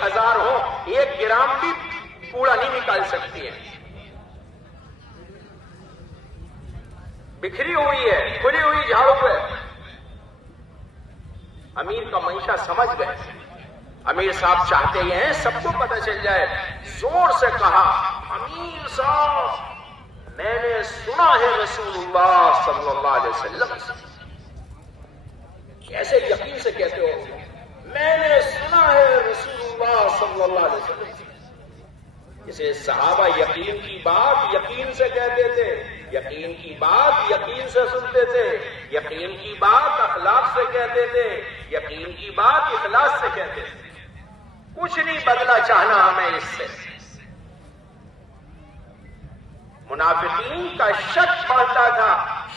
1000 ہو 1 gram بھی کوڑا نہیں نکال سکتی ہیں. بکھری ہوئی ہے، کھلی ہوئی جھاڑو ہے. امیر کا منشا سمجھ گئے. امیر صاحب چاہتے ہیں سب کو پتہ چل جائے. زور سے کہا، امیر صاحب میں نے سنا ہے رسول اللہ صلی اللہ علیہ وسلم سے. کیسے یقین سے کہتے ہو؟ میں نے سنا ہے رسول اللہ صلی اللہ علیہ وسلم سے. اسے صحابہ یقین کی بات یقین سے کہتے تھے، یقین کی بات یقین سے سنتے تھے، یقین کی بات اخلاق سے کہتے تھے، یقین کی بات اخلاص سے کہتے تھے. کچھ نہیں بدلا چاہنا ہمیں اس سے. منافقین کا شک بڑھتا تھا،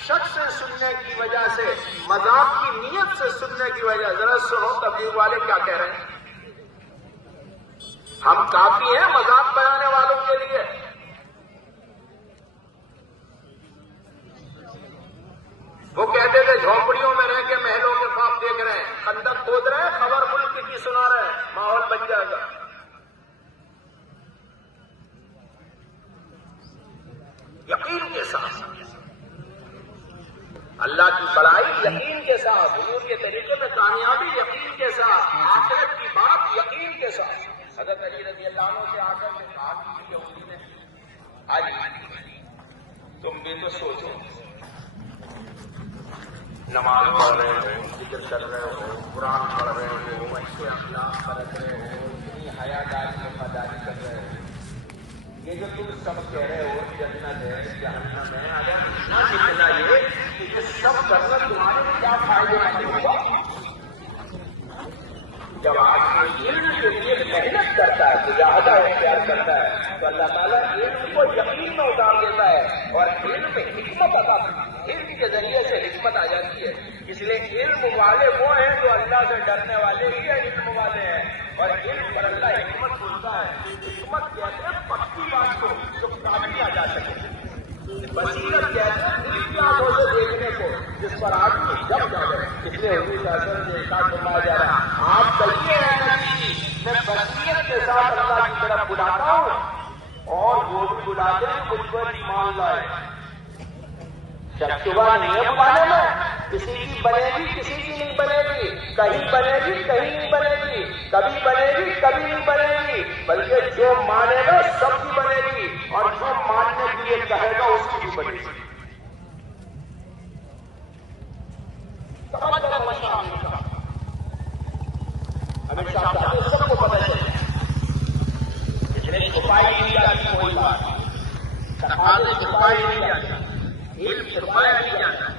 شک سے سننے کی وجہ سے، مذاق کی نیت سے سننے کی وجہ. ذرا سنو تبلیغ والے کیا کہہ رہے ہیں. ہم کافی ہیں مذاق بنانے والوں کے لیے. وہ کہتے تھے جھونپڑیوں میں رہ کے محلوں کے خواب دیکھ رہے ہیں، خندق کھود رہے ہیں، خبر ملک کی سنا رہے ہیں، ماحول بن جائے گا. یقین کے ساتھ اللہ کی بڑائی، یقین کے ساتھ حضور کے طریقے میں کامیابی، یقین کے ساتھ آخرت کی بات، یقین کے ساتھ. حضرت علی رضی اللہ عنہ سے آ کر کے کہا کہ یہودی نے آج تم بھی تو سوچو، نماز پڑھ رہے ہو، ذکر کر رہے ہو، قرآن پڑھ رہے ہو، اچھے اخلاق برت رہے ہو، اتنی حیاداری وفاداری کر رہے ہو. یہ جو تم سب کہہ رہے ہو جنت ہے جہنم ہے، اگر اتنا نکلا یہ کہ یہ سب کرنا تمہارے کیا فائدے مند ہوگا؟ جب آدمی علم کے لیے محنت کرتا ہے، مجاہدہ اختیار کرتا ہے، تو اللہ تعالیٰ علم کو یقین میں اتار دیتا ہے اور علم میں حکمت عطا کرتا ہے. علم کے ذریعے سے حکمت آ جاتی ہے. اس لیے علم والے وہ ہیں جو اللہ سے ڈرنے والے ہی علم والے ہیں. اور علم پر اللہ حکمت بولتا ہے. حکمت کہتے ہیں پکی بات کو جو کافی آ جا سکے. بصیرت کہتے ہیں دل کی آنکھوں سے دیکھنے کو جس پر آدمی جب جائے. اس لیے حضور اعظم سے ارشاد فرمایا جا رہا ہے، آپ کہیے ہیں نبی میں بصیرت کے ساتھ اللہ کی طرف بلاتا ہوں اور وہ بھی بلاتے ہیں مجھ پر ایمان لائے. شبہ نہیں ہے بلانے میں. کسی کی بنے گی کسی کی نہیں بنے گی، کہیں بنے گی کہیں نہیں بنے گی، کبھی بنے گی کبھی نہیں بنے گی، بلکہ جو مانے گا سب کی بنے گی اور جو ماننے کے لیے کہے گا اس کی بھی بنے گی. ہمیں سب کو پتہ چلے جتنے چھپائی نہیں جاتی کوئی بات، تقاضے چھپائی نہیں جاتی، علم چھپایا نہیں جاتا.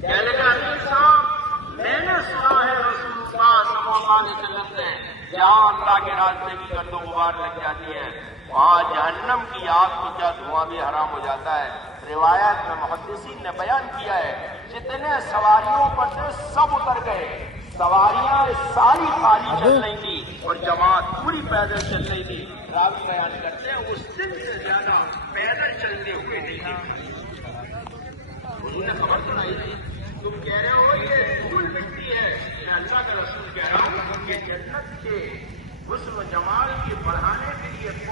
کہنے کا امیر صاحب میں نے سنا ہے رسول اللہ صلی اللہ علیہ وسلم سے جہاں اللہ کے راستے کی گرد و غبار لگ جاتی ہے وہاں جہنم کی آگ کو کیا دھواں بھی حرام ہو جاتا ہے. روایت میں محدثین نے بیان کیا ہے جتنے سواریوں پر تھے سب اتر گئے، سواریاں ساری خالی چل رہی تھی اور جماعت پوری پیدل چل رہی تھی. راوی بیان کرتے ہیں اس دن سے زیادہ پیدل چلتے ہوئے نہیں دیکھا. انہوں نے خبر سنائی تھی تم کہہ رہے ہو یہ دھول مٹی ہے، میں اللہ کا رسول کہہ رہا ہوں کہ جنت کے حسن و جمال کی بڑھانے کے لیے